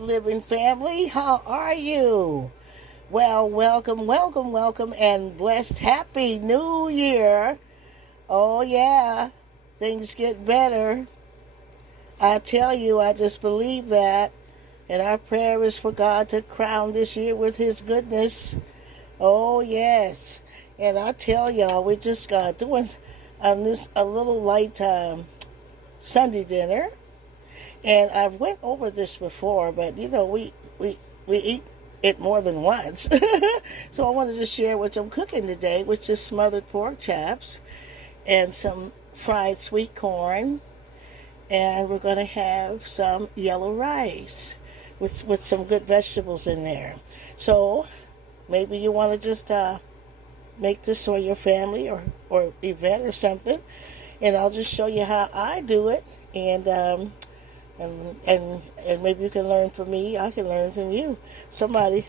Living family. How are you? Well, welcome, welcome, welcome, and blessed happy new year. Oh, yeah, things get better. I tell you, I just believe that. And our prayer is for God to crown this year with His goodness. Oh, yes. And I tell y'all, we just got doing a little light Sunday dinner. And I've went over this before, but we eat it more than once. So I wanted to share what I'm cooking today, which is smothered pork chops and some fried sweet corn. And we're going to have some yellow rice with some good vegetables in there. So maybe you want to just make this for your family or event or something. And I'll just show you how I do it. And maybe you can learn from me. I can learn from you. Somebody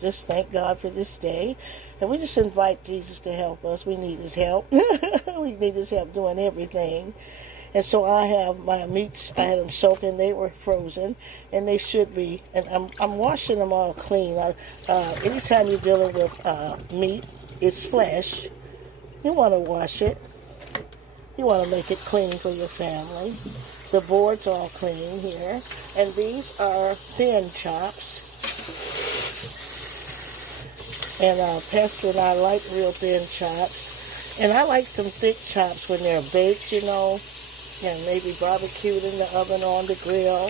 just thank God for this day. And we just invite Jesus to help us. We need His help. We need His help doing everything. And so I have my meats. I had them soaking. They were frozen, and they should be. And I'm washing them all clean. Anytime you're dealing with meat, it's flesh. You want to wash it. You want to make it clean for your family. The board's all clean here. And these are thin chops. And Pastor and I like real thin chops. And I like some thick chops when they're baked, and maybe barbecued in the oven or on the grill.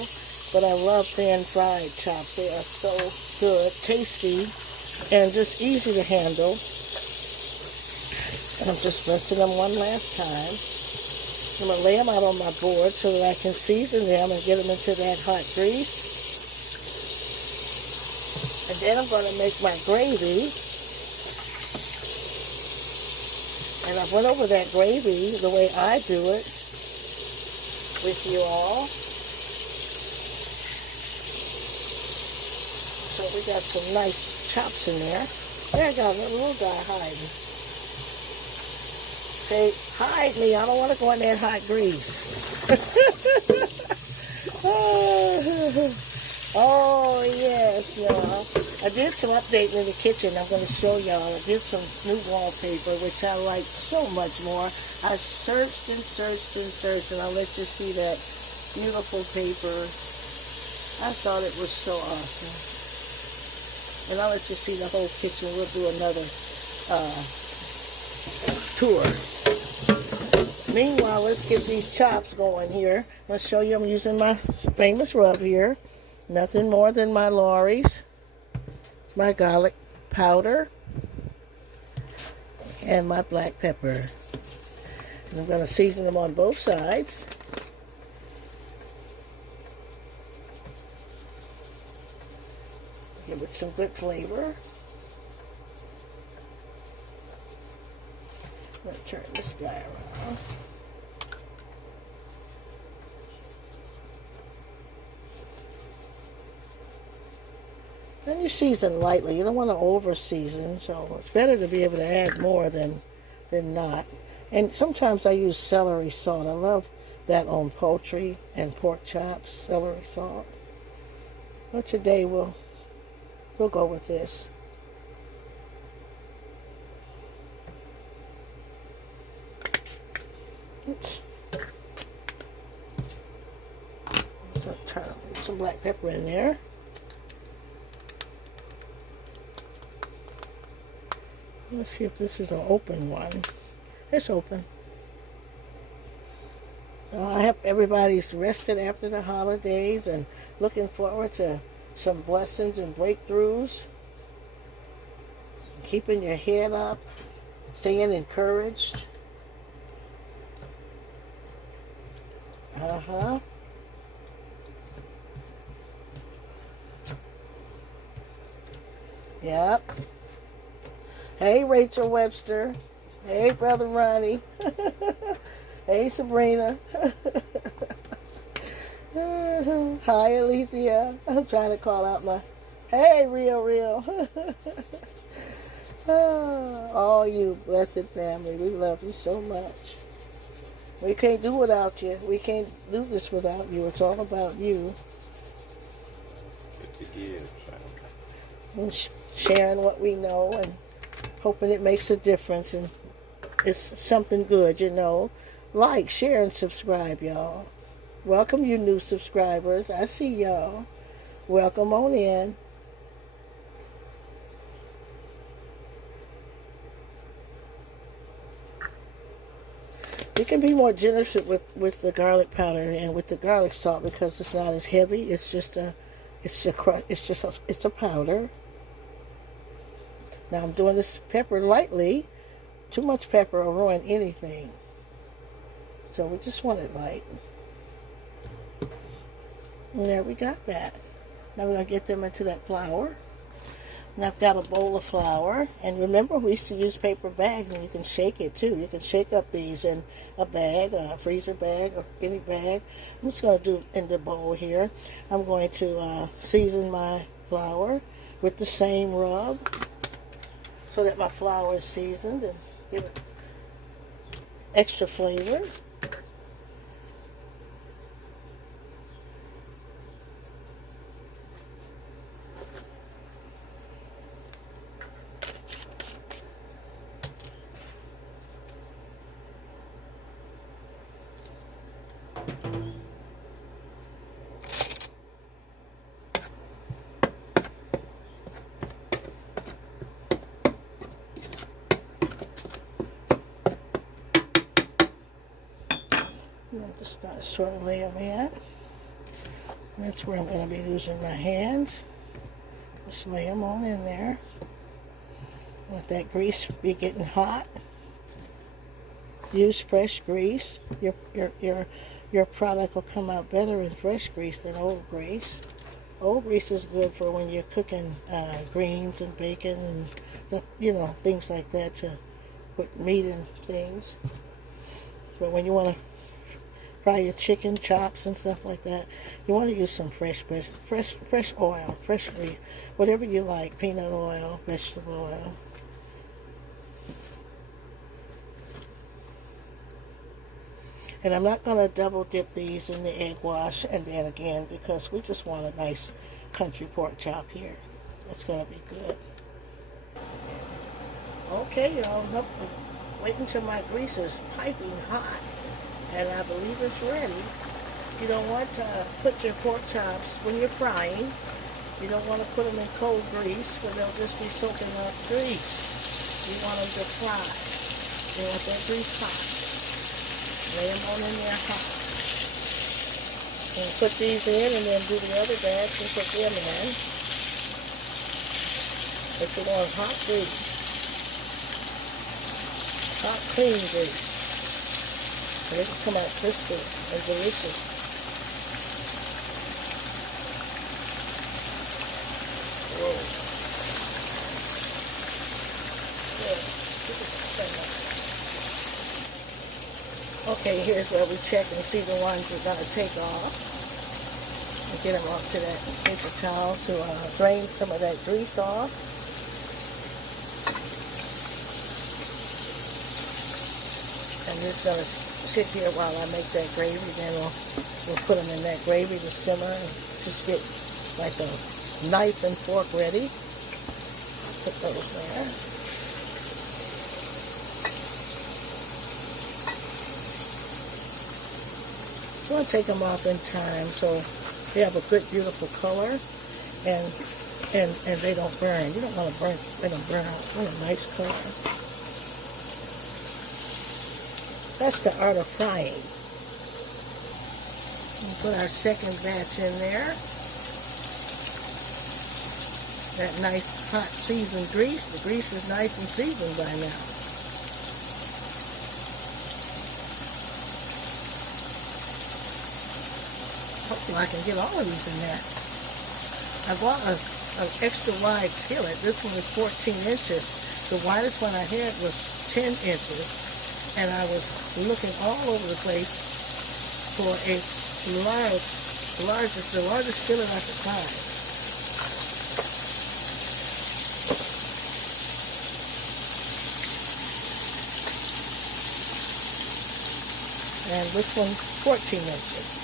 But I love thin fried chops. They are so good, tasty, and just easy to handle. And I'm just rinsing them one last time. I'm going to lay them out on my board so that I can season them and get them into that hot grease. And then I'm going to make my gravy. And I went over that gravy the way I do it with you all. So we got some nice chops in there. There I got a little guy hiding. Say, hide me. I don't want to go in that hot grease. Oh, yes, y'all. I did some updating in the kitchen. I'm going to show y'all. I did some new wallpaper, which I like so much more. I searched and searched and searched, and I'll let you see that beautiful paper. I thought it was so awesome. And I'll let you see the whole kitchen. We'll do another tour. Meanwhile, let's get these chops going here. Let's show you I'm using my famous rub here. Nothing more than my Lawry's, my garlic powder, and my black pepper. And I'm going to season them on both sides. Give it some good flavor. Let's turn this guy around. And you season lightly. You don't want to over season, so it's better to be able to add more than not. And sometimes I use celery salt. I love that on poultry and pork chops, celery salt. But today we'll go with this. Oops. Get some black pepper in there. Let's see if this is an open one. It's open. I hope everybody's rested after the holidays and looking forward to some blessings and breakthroughs. Keeping your head up, staying encouraged. Yep. Hey, Rachel Webster. Hey, Brother Ronnie. Hey, Sabrina. Hi, Alethea. I'm trying to call out my... Hey, Real. All you blessed family. We love you so much. We can't do without you. We can't do this without you. It's all about you. to give. So. And sharing what we know and hoping it makes a difference and it's something good, you know. Like, share, and subscribe, y'all. Welcome, you new subscribers. I see y'all. Welcome on in. You can be more generous with the garlic powder and with the garlic salt because it's not as heavy. It's a powder. Now I'm doing this pepper lightly. Too much pepper will ruin anything. So we just want it light. And there we got that. Now we're going to get them into that flour. And I've got a bowl of flour. And remember, we used to use paper bags, and you can shake it too. You can shake up these in a bag, a freezer bag, or any bag. I'm just going to do in the bowl here. I'm going to season my flour with the same rub so that my flour is seasoned and give it extra flavor. I'm just going to sort of lay them in. And that's where I'm going to be using my hands. Just lay them on in there. Let that grease be getting hot. Use fresh grease. Your product will come out better in fresh grease than old grease. Old grease is good for when you're cooking greens and bacon and things like that to put meat in things. But when you want to fry your chicken chops and stuff like that, you want to use some fresh oil, fresh grease, whatever you like, peanut oil, vegetable oil. And I'm not going to double dip these in the egg wash and then again because we just want a nice country pork chop here. That's going to be good. Okay, y'all, wait until my grease is piping hot. And I believe it's ready. You don't want to put your pork chops when you're frying. You don't want to put them in cold grease because they'll just be soaking up grease. You want them to fry. You want that grease hot. Lay them on in there hot. And put these in and then do the other batch and put them in. But you want hot grease. Hot clean grease. And it can come out crispy and delicious. Whoa. Good. Okay, here's where we check and see the ones we're going to take off. And get them off to that paper towel to drain some of that grease off. And just going to sit here while I make that gravy. Then we'll put them in that gravy to simmer and just get like a knife and fork ready. Put those there. So I'll take them off in time so they have a good, beautiful color and they don't burn. You don't want to burn, let them burn out. You want a nice color. That's the art of frying. We'll put our second batch in there. That nice hot seasoned grease. The grease is nice and seasoned by now. Hopefully I can get all of these in there. I bought an extra wide skillet. This one is 14 inches. The widest one I had was 10 inches. And I was looking all over the place for the largest skillet I could find. And this one, 14 inches.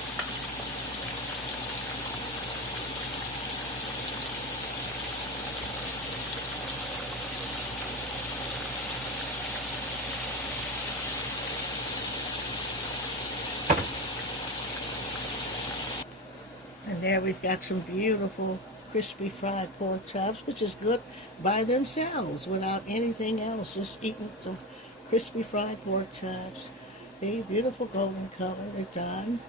And there we've got some beautiful crispy fried pork chops, which is good by themselves without anything else. Just eating some crispy fried pork chops. They beautiful golden color. They're done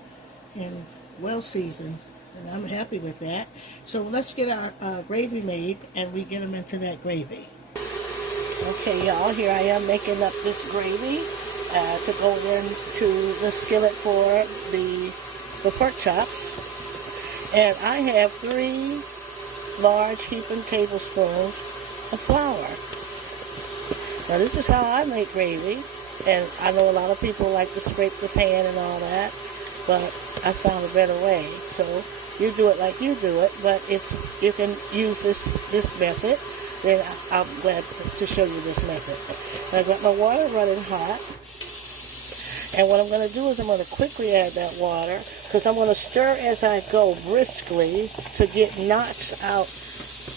and well seasoned. And I'm happy with that. So let's get our gravy made and we get them into that gravy. Okay, y'all, here I am making up this gravy to go into the skillet for the pork chops. And I have 3 large heaping tablespoons of flour. Now this is how I make gravy, and I know a lot of people like to scrape the pan and all that, but I found a better way. So you do it like you do it, but if you can use this method, then I'm glad to show you this method. I've got my water running hot. And what I'm going to do is I'm going to quickly add that water because I'm going to stir as I go briskly to get knots out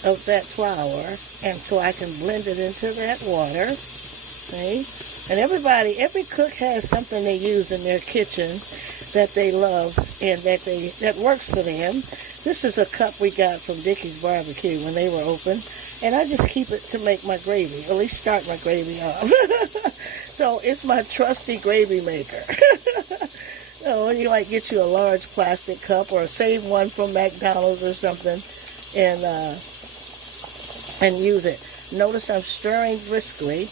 of that flour and so I can blend it into that water. See? And every cook has something they use in their kitchen that they love and that works for them. This is a cup we got from Dickie's Barbecue when they were open. And I just keep it to make my gravy, or at least start my gravy up. So it's my trusty gravy maker. So you might get you a large plastic cup or save one from McDonald's or something and use it. Notice I'm stirring briskly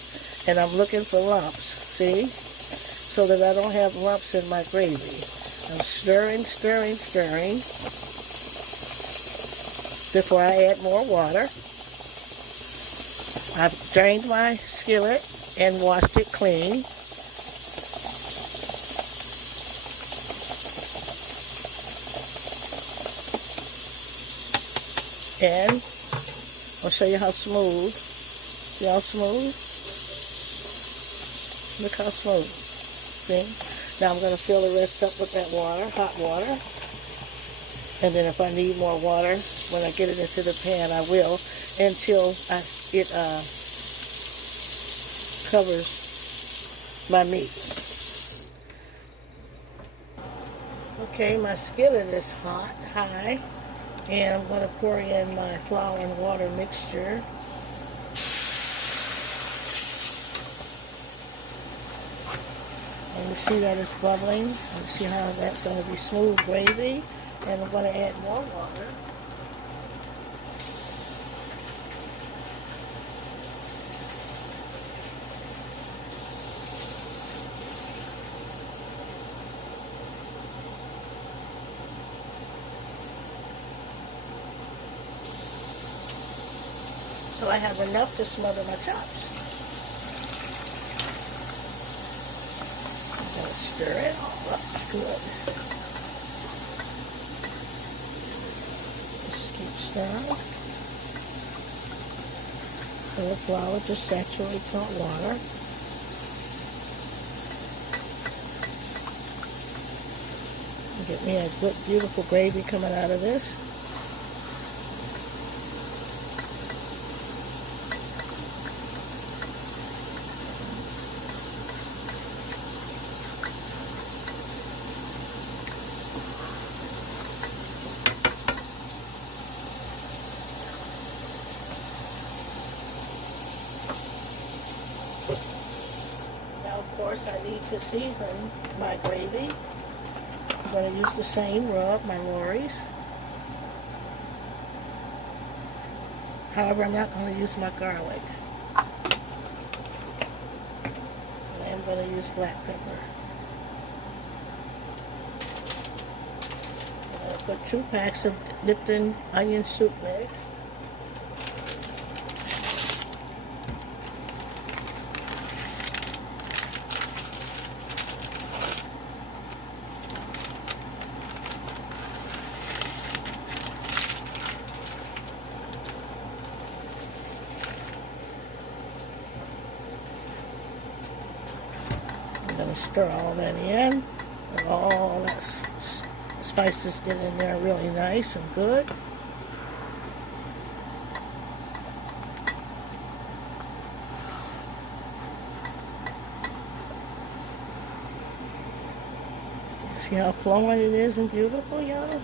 and I'm looking for lumps, see? So that I don't have lumps in my gravy. I'm stirring, stirring, stirring before I add more water. I've drained my skillet and washed it clean. And I'll show you how smooth. See how smooth? Look how smooth. See? Now I'm going to fill the rest up with that water, hot water. And then if I need more water, when I get it into the pan, I will, until it covers my meat. Okay, my skillet is high, and I'm going to pour in my flour and water mixture. And you see that it's bubbling. You see how that's going to be smooth gravy. And I'm going to add more water. So I have enough to smother my chops. I'm going to stir it all up good. Just keep stirring. And the flour just saturates hot water. And get me a good, beautiful gravy coming out of this. Of course, I need to season my gravy. I'm going to use the same rub, my Lori's. However, I'm not going to use my garlic. But I am going to use black pepper. I'm going to put 2 packs of Lipton onion soup mix. I'm going to stir all that in, and all that spices get in there really nice and good. See how flowing it is and beautiful, y'all?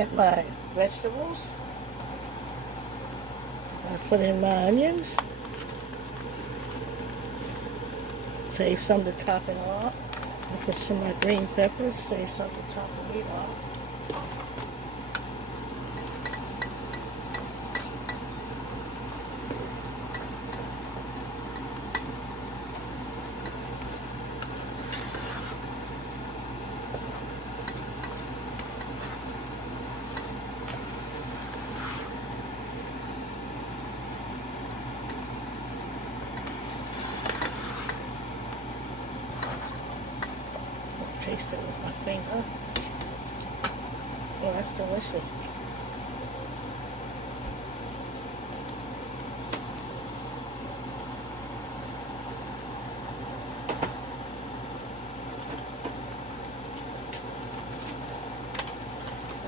add my vegetables. I put in my onions. Save some to top it off. I put some of my green peppers. Save some to top the meat off. Taste it with my finger. Oh, that's delicious.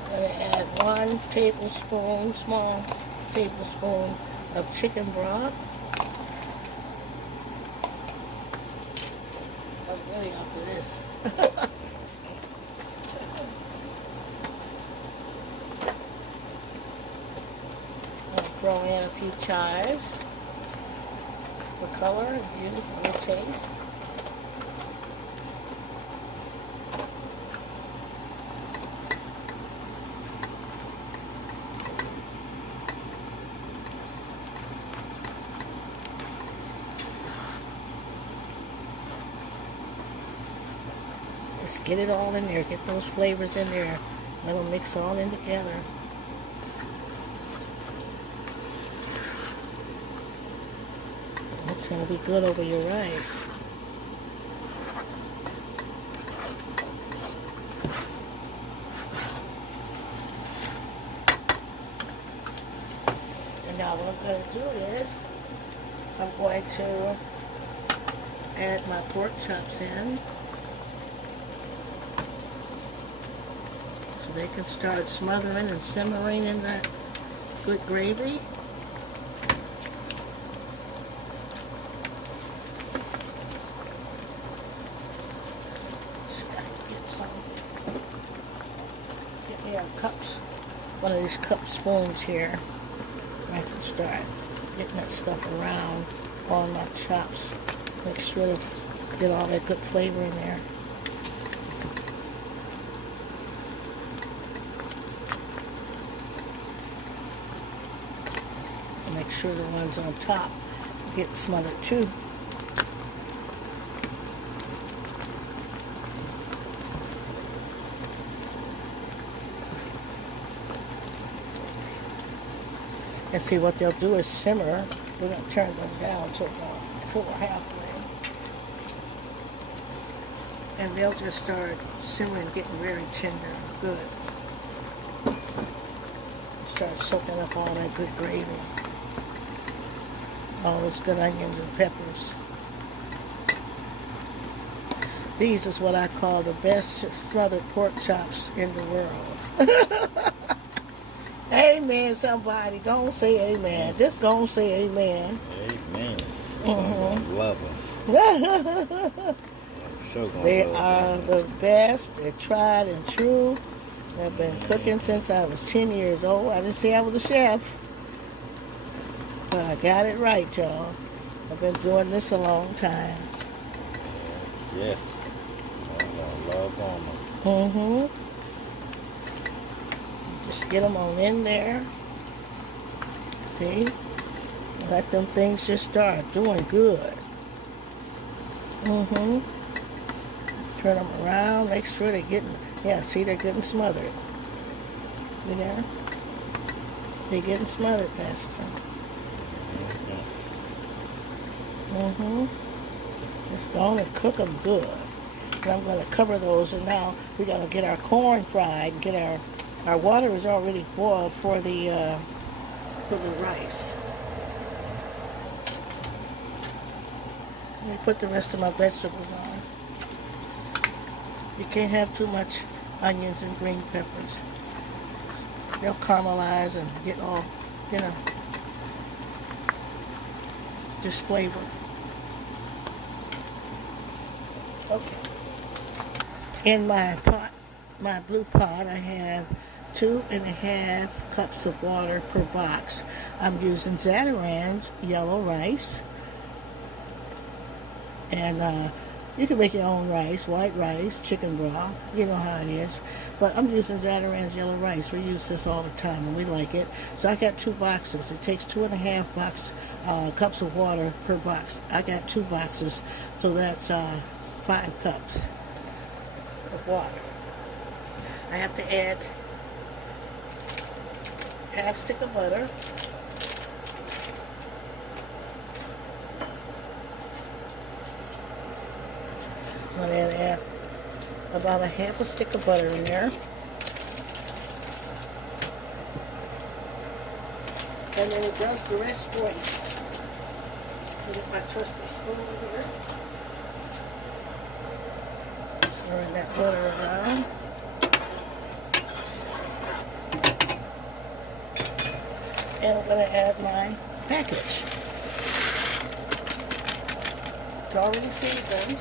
I'm going to add 1 tablespoon, small tablespoon of chicken broth. I'm really up to this. I'll throw in a few chives for color and beauty for the taste. Just get it all in there. Get those flavors in there. Let them mix all in together. It's going to be good over your rice. And now what I'm going to do is I'm going to add my pork chops in. So they can start smothering and simmering in that good gravy. Just gotta get some. Get me a cups, one of these cup spoons here. I can start getting that stuff around on my chops. Make sure to get all that good flavor in there. Make sure the ones on top get smothered too. And see what they'll do is simmer. We're going to turn them down to about 4 halfway. And they'll just start simmering, getting very tender and good. Start soaking up all that good gravy. All those good onions and peppers. These is what I call the best smothered pork chops in the world. Amen, somebody. Don't say amen. Just go and say amen. Amen. Mm-hmm. Love them. Sure They are the best. They're tried and true. I've been cooking since I was 10 years old. I didn't say I was a chef, but I got it right, y'all. I've been doing this a long time. Yes. Love on them. Mm-hmm. Just get them on in there. See? Let them things just start doing good. Mm-hmm. Turn them around. Make sure they're getting, yeah, see, they're getting smothered. You know? They're getting smothered, Pastor. Mm-hmm. Just go on and cook them good. And I'm going to cover those, and now we're going to get our corn fried, get our water is already boiled for the rice. Let me put the rest of my vegetables on. You can't have too much onions and green peppers. They'll caramelize and get all, you know, just flavor. Okay. In my pot, my blue pot, I have 2.5 cups of water per box. I'm using Zatarain's yellow rice. And you can make your own rice, white rice, chicken broth. You know how it is. But I'm using Zatarain's yellow rice. We use this all the time and we like it. So I got 2 boxes. It takes 2.5 cups of water per box. I got 2 boxes. So that's 5 cups of water. I have to add half stick of butter. I'm going to add about a half a stick of butter in there. And then it does the rest for you. I'll get my trusty spoon here. Stirring that butter around. And I'm going to add my package. It's already seasoned.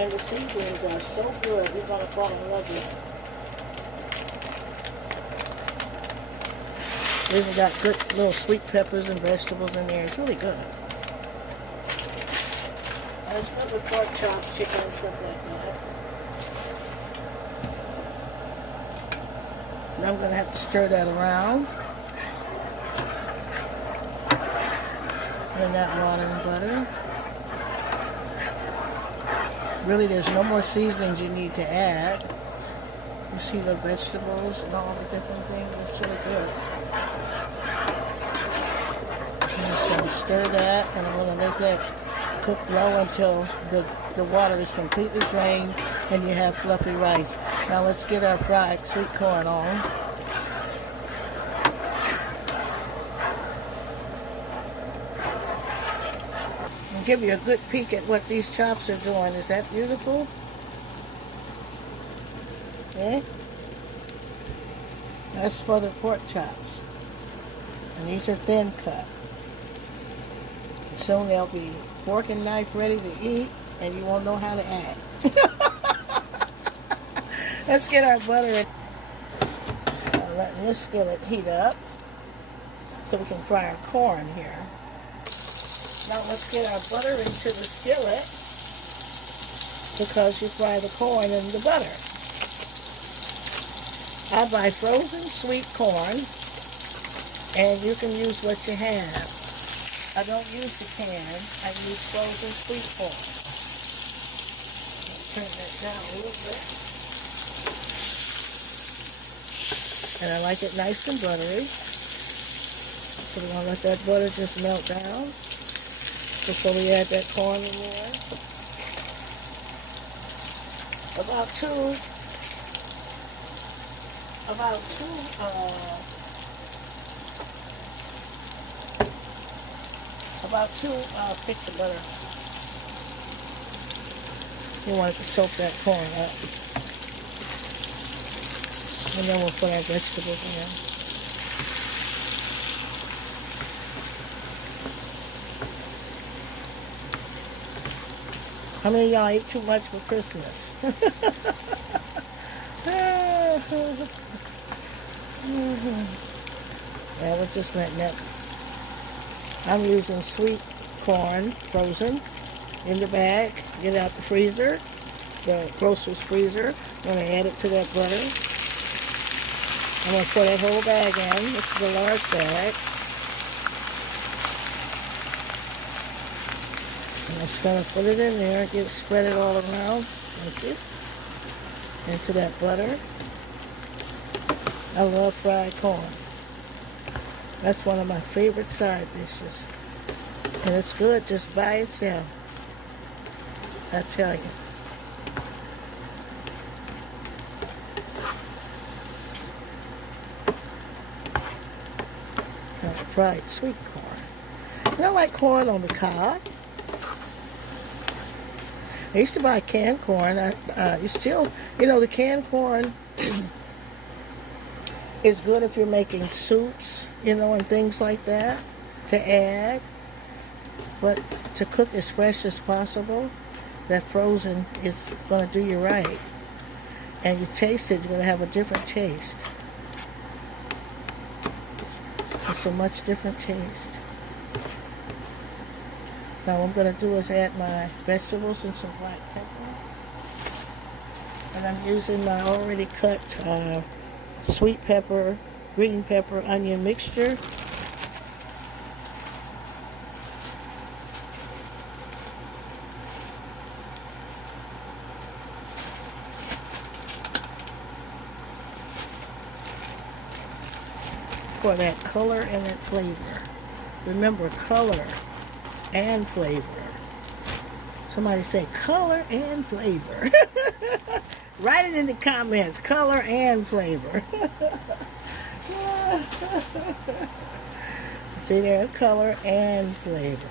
And the seasonings are so good, you're going to fall in love with it. We even got good little sweet peppers and vegetables in there. It's really good. And it's good with pork chops, chicken, and stuff like that. Now I'm going to have to stir that around. In that water and butter. Really, there's no more seasonings you need to add. You see the vegetables and all the different things. It's really good. I'm just going to stir that, and I'm going to let that cook low until the water is completely drained and you have fluffy rice. Now let's get our fried sweet corn on. Give you a good peek at what these chops are doing. Is that beautiful? Yeah? That's smothered pork chops. And these are thin cut. And soon they'll be fork and knife ready to eat, and you won't know how to act. Let's get our butter in. Letting this skillet heat up so we can fry our corn here. Now let's get our butter into the skillet because you fry the corn in the butter. I buy frozen sweet corn, and you can use what you have. I don't use the can. I use frozen sweet corn. Turn that down a little bit. And I like it nice and buttery. So we're going to let that butter just melt down before we add that corn in there. About two sticks of butter. You want it to soak that corn up. And then we'll put our vegetables in. How many of y'all ate too much for Christmas? Yeah, we're just letting that. I'm using sweet corn, frozen, in the bag. Get it out the freezer, the grocer's freezer. I'm going to add it to that butter. I'm going to pour that whole bag in. This is a large bag. I'm just going to put it in there, spread it all around, like it, into that butter. I love fried corn. That's one of my favorite side dishes. And it's good just by itself. I tell you. Now, fried sweet corn. And I like corn on the cob. I used to buy canned corn. You still, the canned corn is good if you're making soups, and things like that to add. But to cook as fresh as possible, that frozen is going to do you right. and you taste it, you're going to have a different taste. It's a much different taste. Now what I'm going to do is add my vegetables and some black pepper. And I'm using my already cut sweet pepper, green pepper, onion mixture. For that color and that flavor. Remember, color and flavor. Somebody say color and flavor. Write it in the comments, color and flavor. See there, color and flavor.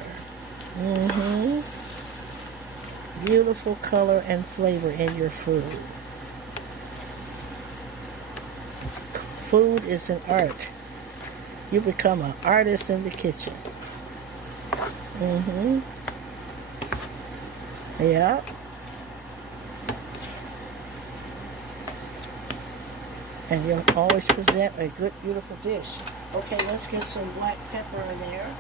Beautiful color and flavor in your food. Food is an art. You become an artist in the kitchen. Yeah. And you'll always present a good, beautiful dish. Okay, let's get some black pepper in there.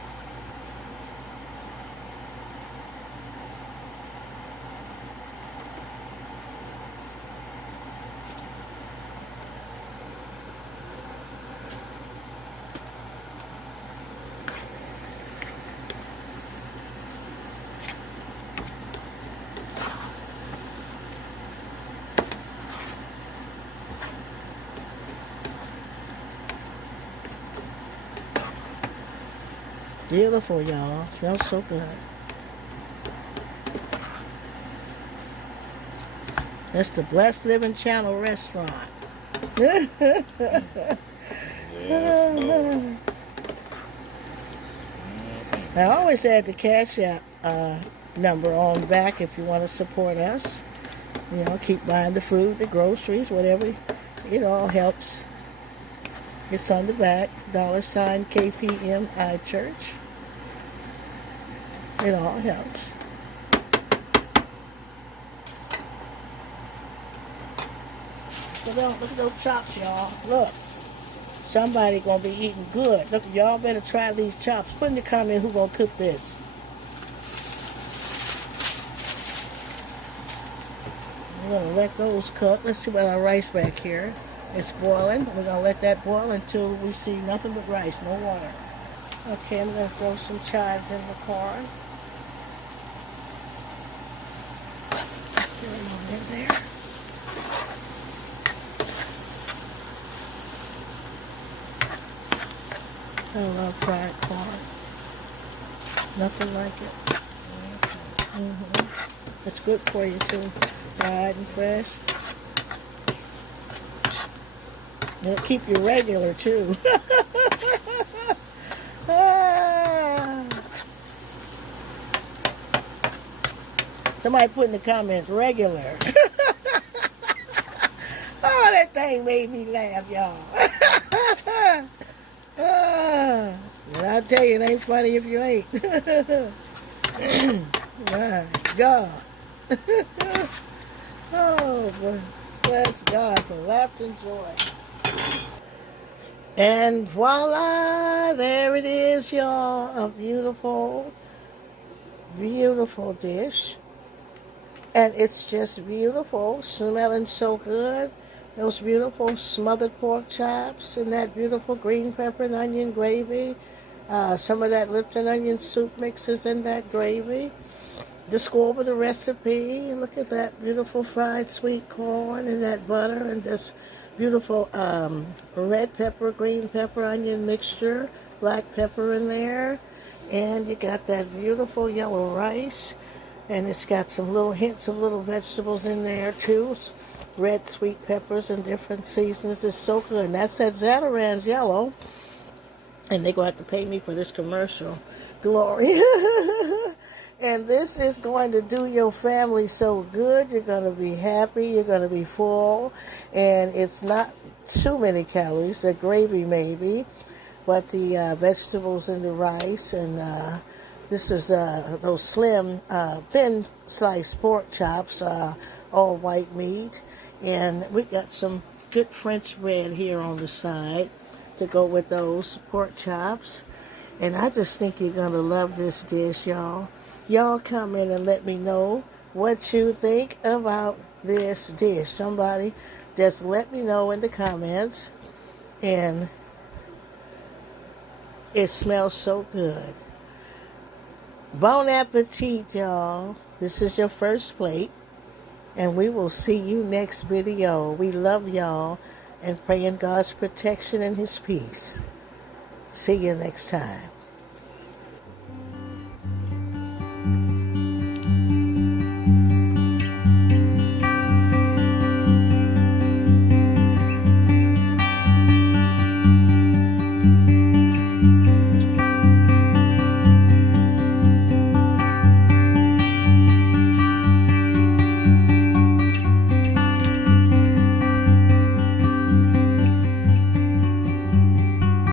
Beautiful, y'all. Smells so good. That's the Blessed Living Channel restaurant. I always add the Cash App number on back if you want to support us. You know, keep buying the food, the groceries, whatever. It all helps. It's on the back, $ KPMI Church. It all helps. Look at those chops, y'all. Look. Somebody gonna be eating good. Look, y'all better try these chops. Put in the comment who gonna cook this. We're gonna let those cook. Let's see about our rice back here. It's boiling. We're gonna let that boil until we see nothing but rice, no water. Okay, I'm gonna throw some chives in the corn. Throw them in there. I love fried corn. Nothing like it. It's good for you too. Fried and fresh. It'll keep you regular too. Somebody put in the comments, regular. Oh, that thing made me laugh, y'all. But I'll tell you, it ain't funny if you ain't. My God. Oh, bless God for laughter and joy. And voila, there it is, y'all. A beautiful, beautiful dish. And it's just beautiful, smelling so good. Those beautiful smothered pork chops and that beautiful green pepper and onion gravy. Some of that Lipton onion soup mixes in that gravy. Just go over the recipe. Look at that beautiful fried sweet corn and that butter and this beautiful red pepper, green pepper, onion mixture, black pepper in there. And you got that beautiful yellow rice. And it's got some little hints of little vegetables in there too. Red sweet peppers and different seasonings. It's so good. And that's that Zatarain's yellow. And they're going to have to pay me for this commercial. Glory. And this is going to do your family so good. You're going to be happy. You're going to be full. And it's not too many calories. The gravy maybe. But the vegetables and the rice. And this is those slim, thin sliced pork chops. All white meat. And we got some good French bread here on the side to go with those pork chops. And I just think you're going to love this dish, y'all. Y'all come in and let me know what you think about this dish. Somebody just let me know in the comments. And it smells so good. Bon appetit, y'all. This is your first plate. And we will see you next video. We love y'all and pray in God's protection and his peace. See you next time.